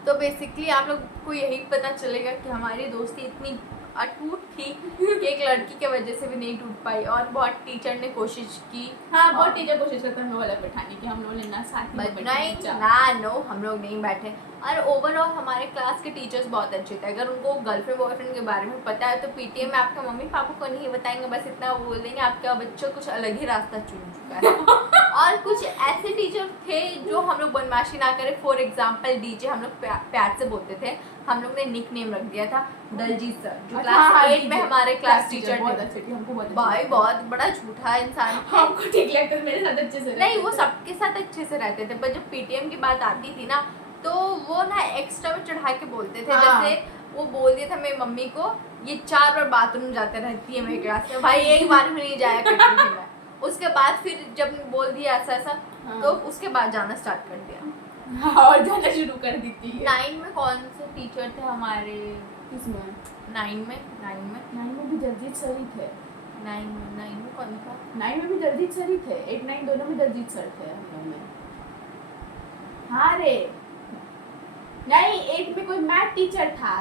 तो बेसिकली आप लोग को यही पता चलेगा कि हमारी दोस्ती इतनी अटूट थी कि एक लड़की के वजह से भी नहीं टूट पाई। और बहुत टीचर ने कोशिश की। हाँ बहुत टीचर कोशिश करते हैं हमें वाला बैठाने की, हम लोगों ने ना साथ में बट बैठे नहीं ना, नो हम लोग नहीं बैठे। और ओवरऑल हमारे क्लास के टीचर्स बहुत अच्छे थे। अगर उनको गर्लफ्रेंड बॉयफ्रेंड के बारे में पता है तो पीटीएम में आपके मम्मी पापा को नहीं बताएंगे, बस इतना वो बोल देंगे आपका बच्चा कुछ अलग ही रास्ता चुन चुका है। और कुछ ऐसे टीचर थे जो हम लोग बदमाशी ना करें। फॉर एग्जाम्पल डीजे हम लोग प्यार से बोलते थे, हम लोग ने निक नेम रख दिया था दलजीत सर, जो क्लास 8 में हमारे क्लास टीचर बहुत थे। अच्छे थे, हमको बहुत अच्छे भाई लगते बहुत बड़ा झूठा इंसान थे। थे। हमको ठीक लगता था, मेरे साथ अच्छे से नहीं रहते वो थे। सबके साथ अच्छे से रहते थे, पर जब पीटीएम की बात आती थी ना तो वो ना एक्स्ट्रा में चढ़ा के बोलते थे। हाँ। जैसे वो बोल दिया था मेरी मम्मी को ये 4 बार बाथरूम जाते रहती है मेरी क्लास में, भाई एक बार भी नहीं जाया करती थी मैं। उसके बाद फिर जब बोल दिया ऐसा ऐसा, हाँ। तो उसके बाद जाना स्टार्ट कर दिया। हाँ, और जाना शुरू कर देती है। 9 में कौन से टीचर थे हमारे? किसमें? 9 में 9 में भी दलजीत सर ही थे। 9 में कौन था? 9 में भी दलजीत सर ही थे, 8 9 दोनों में दलजीत सर थे हम लोग में। हाँ रे नहीं, 8 में कोई मैथ टीचर था,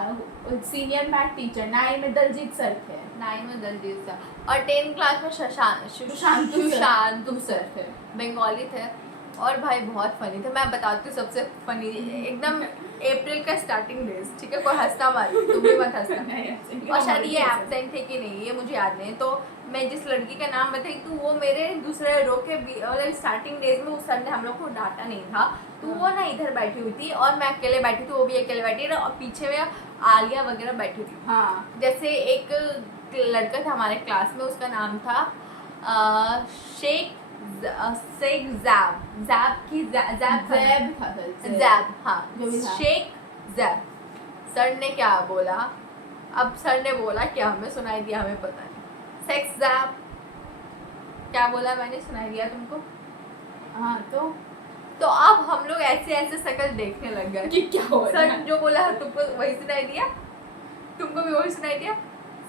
सीनियर मैथ टीचर। 9 में दलजीत सर थे। 9 में दलजीत सर और 10 क्लास में सुशांतु सर थे। बंगाली थे। और भाई बहुत फनी थे। मैं बताती हूँ सबसे फनी एकदम अप्रैल का स्टार्टिंग डेज, ठीक है कोई हंसना मत, तुम भी मत हंसना। नहीं, ऐसे और शायद ये हमारे एब्सेंट थे कि नहीं ये मुझे याद नहीं। तो मैं जिस लड़की का नाम बताई तो वो मेरे दूसरे रो के मतलब स्टार्टिंग डेज में उस सर ने हम लोग को डांटा नहीं था, तो वो ना इधर बैठी हुई थी और मैं अकेले बैठी थी, वो भी अकेले बैठी थी और पीछे में आलिया वगैरह बैठी थी। हाँ जैसे एक लड़का था हमारे क्लास में, उसका नाम था शेख जैब की जैब जैब था सर, जैब, हाँ जो भी था। शेख जैब। सर ने क्या बोला, अब सर ने बोला क्या हमें सुनाई दिया, हमें पता नहीं। सेक्स जैब क्या बोला मैंने, सुनाई दिया तुमको? हाँ तो अब हम लोग ऐसे ऐसे शक्ल देखने लग गए कि क्या हो रहा सर है? जो बोला तुमको वही सुनाई दिया, तुमको भी वही सुनाई दिया।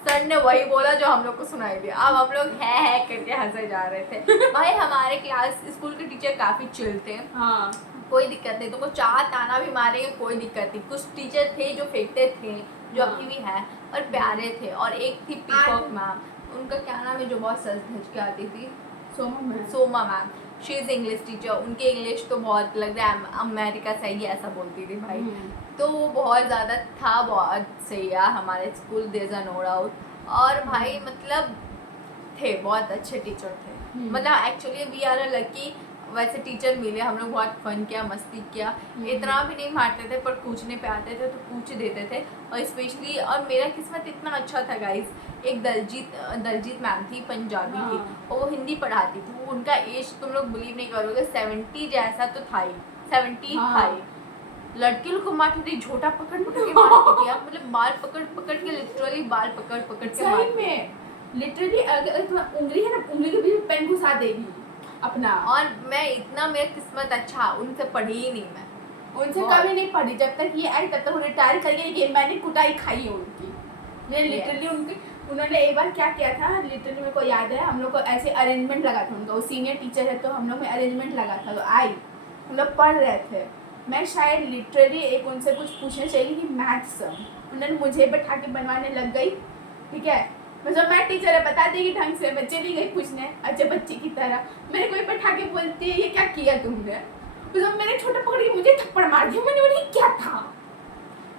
सर ने वही बोला जो हम लोग को सुनाई दिया। अब हम लोग है करके हंसे जा रहे थे। भाई हमारे क्लास स्कूल के टीचर काफी चिल थे, हाँ कोई दिक्कत नहीं, तुमको चाह ताना भी मारेंगे कोई दिक्कत नहीं। कुछ टीचर थे जो फेंकते थे, जो हाँ। अभी भी है और प्यारे थे। और एक थी पीकॉक मैम, उनका क्या नाम है जो बहुत सज धज के आती थी, Soma ma'am. She is English teacher. उनकी इंग्लिश तो बहुत लग रहा है अमेरिका से ही ऐसा बोलती थी भाई। तो वो बहुत ज़्यादा था, बहुत सही यार हमारे school, there is no doubt. और भाई मतलब थे बहुत अच्छे टीचर थे। मतलब actually we are a lucky वैसे टीचर मिले, हम लोग बहुत फन किया, मस्ती किया। इतना भी नहीं मारते थे पर पूछने पे आते थे तो पूछ देते थे। और स्पेशली और मेरा किस्मत इतना अच्छा था गाइस, एक दलजीत मैम थी, पंजाबी थी और वो हिंदी पढ़ाती थी। वो उनका एज तुम लोग बिलीव नहीं करोगे 70 जैसा तो था ही, 70 था ही। लड़की लोग को मारती थी, झोटा पकड़ पकड़ के मारती थी यार, मतलब बाल पकड़ पकड़ के, लिटरली बाल पकड़ पकड़ के सही मारती। में लिटरली अगर तुम्हारी उंगली है ना, उंगली के बीच में पेन घुसा देगी अपना। और मैं इतना, मेरा किस्मत अच्छा, उनसे पढ़ी ही नहीं मैं, उनसे कभी नहीं पढ़ी। जब तक ये आई तब तक वो रिटायर कर गई, मैंने कुटाई खाई है उनकी। ये लिटरली उन्होंने एक बार क्या किया था, लिटरली मेरे को याद है, हम लोग को ऐसे अरेंजमेंट लगा था उनका, वो सीनियर टीचर है तो हम लोग में अरेंजमेंट लगा था। तो आई, हम लोग पढ़ रहे थे, मैं शायद लिटरली एक उनसे कुछ पूछने चाहिए कि मैथ्स, उन्होंने मुझे बैठा के बनवाने लग गई, ठीक है। मतलब मैथ टीचर है, बता देगी ढंग से, बच्चे नहीं गए पूछने अच्छे बच्चे की तरह। मेरे कोई बैठा के बोलती है ये क्या किया तुमने, तो मैंने छोटा पकड़ के मुझे थप्पड़ मार दिया। मैंने बोली क्या था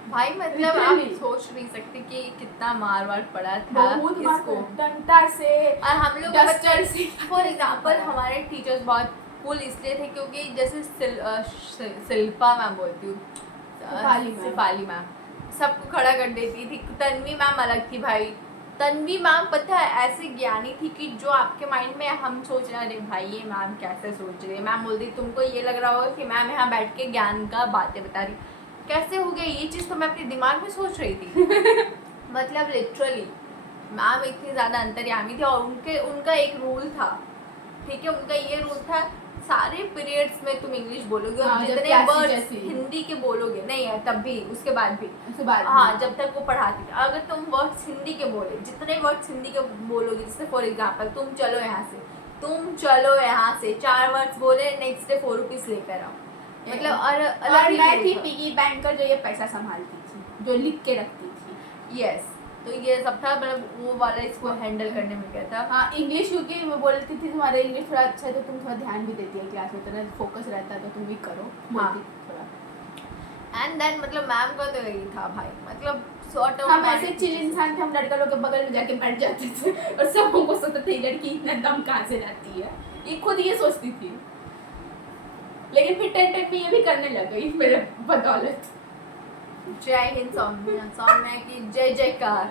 भाई, मतलब आप सोच नहीं सकते कि कितना मार वार पड़ा था बहुत इसको। डंडा से और हम लोग डस्टर से। फॉर एग्जाम्पल हमारे टीचर्स बहुत कूल इसलिए थे क्योंकि जैसे शिल्पा मैम बोलती हूँ, सिफाली मैम सबको खड़ा कर देती थी। तन्वी मैम अलग थी भाई। तन्वी मैम पता है ऐसी ज्ञानी थी कि जो आपके माइंड में हम सोच रहे अरे भाई ये मैम कैसे सोच रही है, मैम बोलती तुमको ये लग रहा होगा कि मैम यहाँ बैठ के ज्ञान का बातें बता रही, कैसे हो गया ये चीज़ तो मैं अपने दिमाग में सोच रही थी। मतलब लिटरली मैम इतनी ज़्यादा अंतर्यामी थी, और उनका एक रूल था, ठीक है, उनका ये रूल था सारे पीरियड्स में तुम इंग्लिश बोलोगे, और हाँ, जब जितने क्लास वर्ड्स जैसी। हिंदी के बोलोगे नहीं है तब भी, उसके बाद भी, उसके बाद हाँ जब तक वो पढ़ाती थी, अगर तुम वर्ड्स हिंदी के बोले, जितने वर्ड्स हिंदी के बोलोगे, जैसे फॉर एग्जाम्पल तुम चलो यहाँ से, 4 वर्ड्स बोले, नेक्स्ट डे 4 रुपीज लेकर आओ, मतलब और और मैं थी पिगी बैंकर जो ये पैसा संभालती थी, जो लिख के रखती थी। यस, तो ये सब था, मतलब वो वाला इसको हैंडल करने में क्या था। हाँ, इंग्लिश क्योंकि मैं बोलती थी तुम्हारा इंग्लिश थोड़ा अच्छा है तो तुम थोड़ा ध्यान भी देती है क्लास में, तेरा फोकस रहता है तो तुम भी करो, बोलती थी थोड़ा। एंड देन मतलब मैम का तो यही था भाई, मतलब सॉर्ट ऑफ हम ऐसे चिल इंसान थे, हम लड़का लोग के बगल में जाके बैठ जाते थे और सब हमको सोचते थे ये लड़की इतना दम कहाँ से लाती है, ये खुद ये सोचती थी। लेकिन फिर 10 में ये भी करने लग गई मेरे बदौलत। जय हिंद सौम्या, सौम्या की जय जयकार।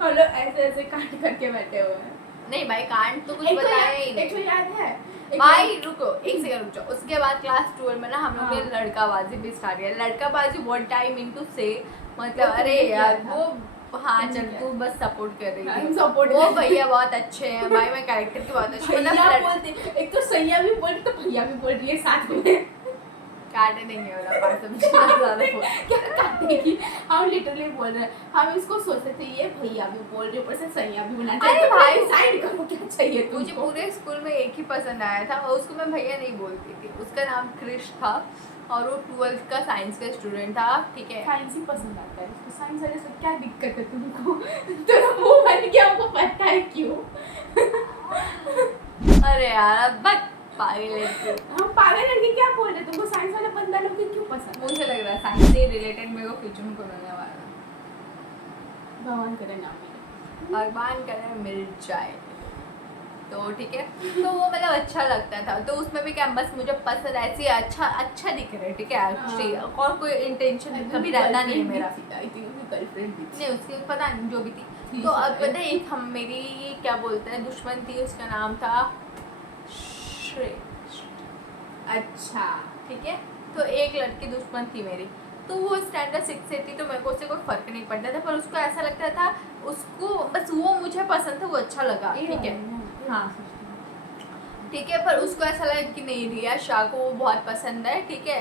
हम लोग ऐसे ऐसे काट करके बैठे हुए हैं। नहीं भाई, कांड तो कुछ एक बताया ही एक तो नहीं याद है भाई, रुको एक सेकंड रुक जाओ। उसके बाद क्लास 12 में ना हम लोग ने हाँ। लड़काबाजी भी स्टार्ट किया। लड़काबाजी व्हाट आई मीन टू से, मतलब वो अरे तुमने किया यार था। वो हाँ तुमने चल किया। तू बस सपोर्ट कर रही हम थी। support वो कर रहे भैया बहुत अच्छे हैं भाई, मैं कैरेक्टर की बहुत अच्छी, भैया मतलब बोलते, एक तो सैया भी बोल रही तो भैया भी बोल रही है साथ में। काटे नहीं है वाला पार्ट सब ज्यादा बोल। क्या काटेगी, हम लिटरली बोल रहे हैं, हम इसको सोचते थे ये भैया भी बोल रही, ऊपर से सैया भी बोलना अरे भाई, साइड करो, क्या चाहिए मुझे तुमको। पूरे स्कूल में एक ही पसंद आया था, और उसको मैं भैया नहीं बोलती थी। उसका नाम क्रिश था, और वो 12th का साइंस का स्टूडेंट था, ठीक है। साइंस ही पसंद आता है उसको, साइंस वाले से क्या दिक्कत है तुमको? तेरा मुंह बन गया, हमको पता है क्यों। अरे यार अब बस पागल है तू। हम पागल लड़के क्या बोल रहे, तुमको साइंस वाले बंदा लोग की क्यों पसंद है? मुझे लग रहा है साइंस से रिलेटेड मेरे को फ्यूचर में कोई मिलने वाला है। भगवान करे ना मिले। भगवान करे मिल जाए तो ठीक है। तो वो मतलब अच्छा लगता था, तो उसमें भी क्या बस मुझे पसंद ऐसी अच्छा दिख रहा है, ठीक है एक्चुअली, हाँ। और कोई इंटेंशन कभी रहता नहीं है मेरा। आई थिंक उसकी गर्लफ्रेंड भी थी। नहीं उसकी पता नहीं जो भी थी। थी तो अब शायद। पता है एक हम मेरी क्या बोलते हैं दुश्मन थी, उसका नाम था अच्छा, ठीक है। तो एक लड़की दुश्मन थी मेरी, तो वो स्टैंडर्ड 6 से थी, तो मेरे को उससे कोई फर्क नहीं पड़ता था, पर उसको ऐसा लगता था, उसको बस वो मुझे पसंद था, वो अच्छा लगा, ठीक है हाँ ठीक है। पर उसको ऐसा लगा कि नहीं रिया शाह को वो बहुत पसंद है, ठीक है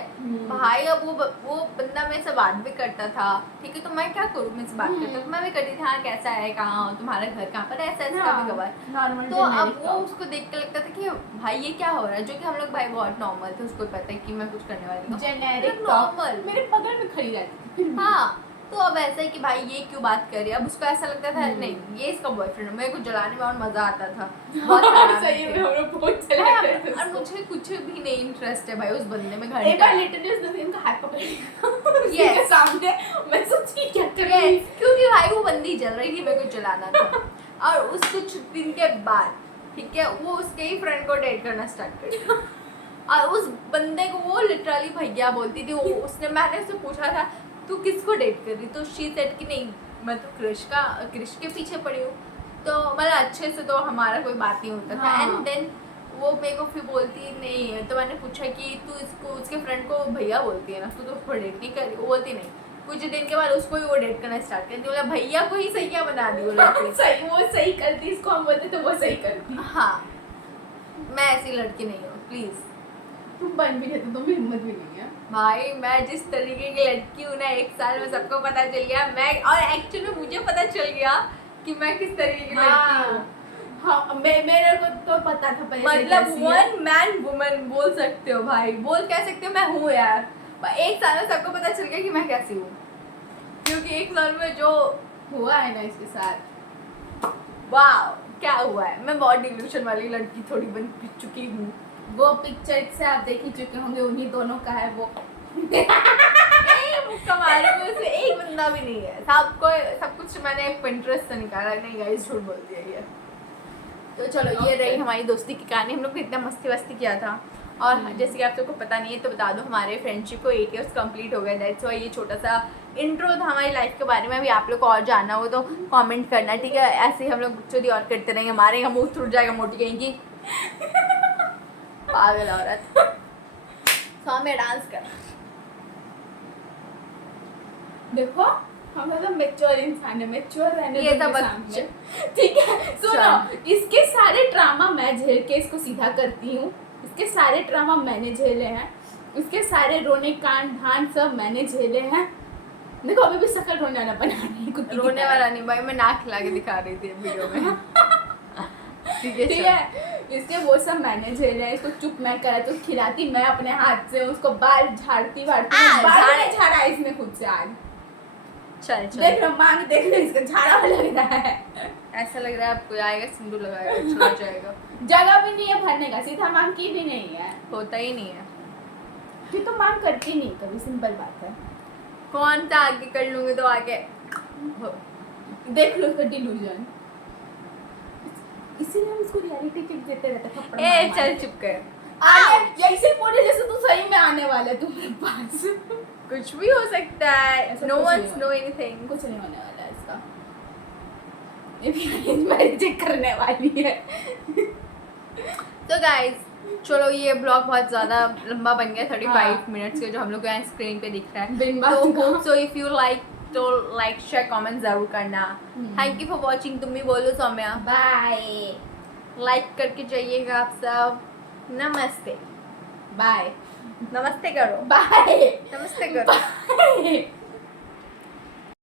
भाई। अब वो बंदा मेरे से बात भी करता था, ठीक है, तो मैं क्या करूँ, मेरे से बात करता तो मैं भी करती थी, हाँ कैसा है, कहाँ हो, तुम्हारा घर कहाँ पर है, ऐसा ऐसा कभी कभार। नॉर्मल। तो अब वो उसको देख के लगता था कि भाई ये क्या हो रहा है, जो कि हम लोग भाई बहुत नॉर्मल थे, उसको पता है कि मैं कुछ करने वाली हूँ जेनेरिक नॉर्मल। मेरे बगल में खड़ी रहती थी। हाँ, तो अब ऐसा है कि भाई ये क्यों बात कर रही है, अब उसको ऐसा लगता था नहीं ये इसका बॉयफ्रेंड है, मेरे को जलाने में और मजा आता था बहुत खराब सही में थे। हम लोग बहुत चला हाँ, करते थे और उसको। मुझे कुछ भी नहीं इंटरेस्ट है भाई उस बंदे में एक घंटा बार लिटरली उसने इनका हाथ पकड़ लिया Yes. उसके सामने, मैं सोची क्या कर रही Yes, क्योंकि भाई वो बंदी जल रही थी, मेरे को जलाना था। और उस कुछ दिन के बाद ठीक है वो उसके ही फ्रेंड को डेट करना स्टार्ट कर दिया, और उस बंदे को वो लिटरली भैया बोलती थी। वो उसने मैंने उससे पूछा था तू किसको डेट कर रही, तो शी सेड कि नहीं मैं तो क्रिश के पीछे पड़ी हूँ, तो मतलब अच्छे से तो हमारा कोई बात नहीं होता था। हाँ। एंड देन वो मेरे को फिर बोलती नहीं है, तो मैंने पूछा कि तू इसको उसके फ्रेंड को भैया बोलती है ना, तू तो उसको डेट नहीं कर रही, वो बोलती नहीं। कुछ दिन के बाद उसको ही वो डेट करना स्टार्ट कर दिया, बोला भैया को ही सैया बना दी बोला सही, वो सही करती, इसको हम बोलते तो वो सही करती। हाँ मैं ऐसी लड़की नहीं हूँ प्लीज तुम बन भी रहते, तुम्हें हिम्मत भी नहीं है भाई। मैं जिस तरीके की लड़की हूँ ना, 1 साल में सबको पता चल गया मैं, और एक्चुअली में मुझे पता चल गया कि मैं किस तरीके की लड़की हूँ। हाँ, मेरे को तो पता था पहले से मतलब कैसी है। 1 मैन वुमन बोल सकते हो भाई, बोल कह सकते हो मैं हूँ यार। 1 साल में सबको पता चल गया कि मैं कैसी हूँ, क्योंकि 1 साल में जो हुआ है ना इसके साथ, वाह क्या हुआ है, मैं बहुत डिल्यूशन वाली लड़की थोड़ी बन चुकी हूँ। वो पिक्चर से आप देख ही चुके होंगे, उन्हीं दोनों का है वो। मुक्का मारे में उसमें एक बंदा भी नहीं है, सब कुछ मैंने पिंटरेस्ट से निकाला, नहीं गाइस झूठ बोल दिया ये। तो चलो ये रही हमारी दोस्ती की कहानी, हम लोग ने इतना मस्ती वस्ती किया था। और जैसे कि आप सबको पता नहीं है तो बता दो, हमारे फ्रेंडशिप को 8 इयर्स कंप्लीट हो गया। दैट्स वाई ये छोटा सा इंट्रो था हमारी लाइफ के बारे में। अभी आप लोग को और जानना हो तो कमेंट करना, ठीक है। ऐसे ही हम लोग चोरी और करते रहेंगे, मारेंगे मुंह टूट जाएगा मोटी कहेंगी पागल औरत। सॉन्ग में डांस कर देखो हम ज्यादा मैच्योर इंसान है, मैच्योर रहने ये दो तो इनके बच्चे। सामने। ठीक है सुनो, इसके सारे ड्रामा मैं झेल के इसको सीधा करती हूँ, इसके सारे ड्रामा मैंने झेले हैं, इसके सारे रोने कांड धान सब मैंने झेले हैं। देखो अभी भी शक्ल रोने वाला बना रही है कुत्ती की रोने तरह। वाला नहीं भाई, मैं नाक खिला के दिखा रही थी वीडियो में। ठीक है ठीक चल। है, इसके वो सब मैंने झेले हैं, इसको चुप मैं करा तो खिलाती मैं अपने हाथ से, उसको बाल झाड़ती वाड़ती, बाल झाड़े। नहीं झाड़ा इसने खुद से आज। चल चल। देख लो मांग, देख लो इसका झाड़ा हुआ लग रहा है। ऐसा लग रहा है आपको आएगा सिंदूर लगाएगा चला जाएगा। जगह भी नहीं है भरने का, सीधा मांग की भी नहीं है, होता ही नहीं है। कि तो मांग करती नहीं कभी, सिंपल बात है। कौन सा आगे कर लूंगी तो आगे हो। देख लो उसका डिल्यूजन, इसीलिए हम इसको रियलिटी चेक देते रहते हैं, थप्पड़ ए मार मार चल के। चुप कर। आने ऐसे बोले जैसे तू सही में आने वाला है तुम्हारे पास। कुछ भी हो सकता है, ऐसा नो कुछ वंस नहीं नो एनीथिंग। कुछ नहीं होने वाला है इसका, ये भी मैरिज चेक करने वाली है। तो गाइस चलो, ये ब्लॉग बहुत ज़्यादा लंबा बन गया, 35 हाँ। मिनट्स के, जो हम लोग को यहाँ स्क्रीन पे दिख रहा है। बिन तो बात का। Hope so if you like तो लाइक शेयर कमेंट जरूर करना। Thank you for watching. तुम भी बोलो सौम्या। बाय लाइक करके जाइएगा आप सब। नमस्ते। बाय नमस्ते करो। बाय नमस्ते करो। बाय।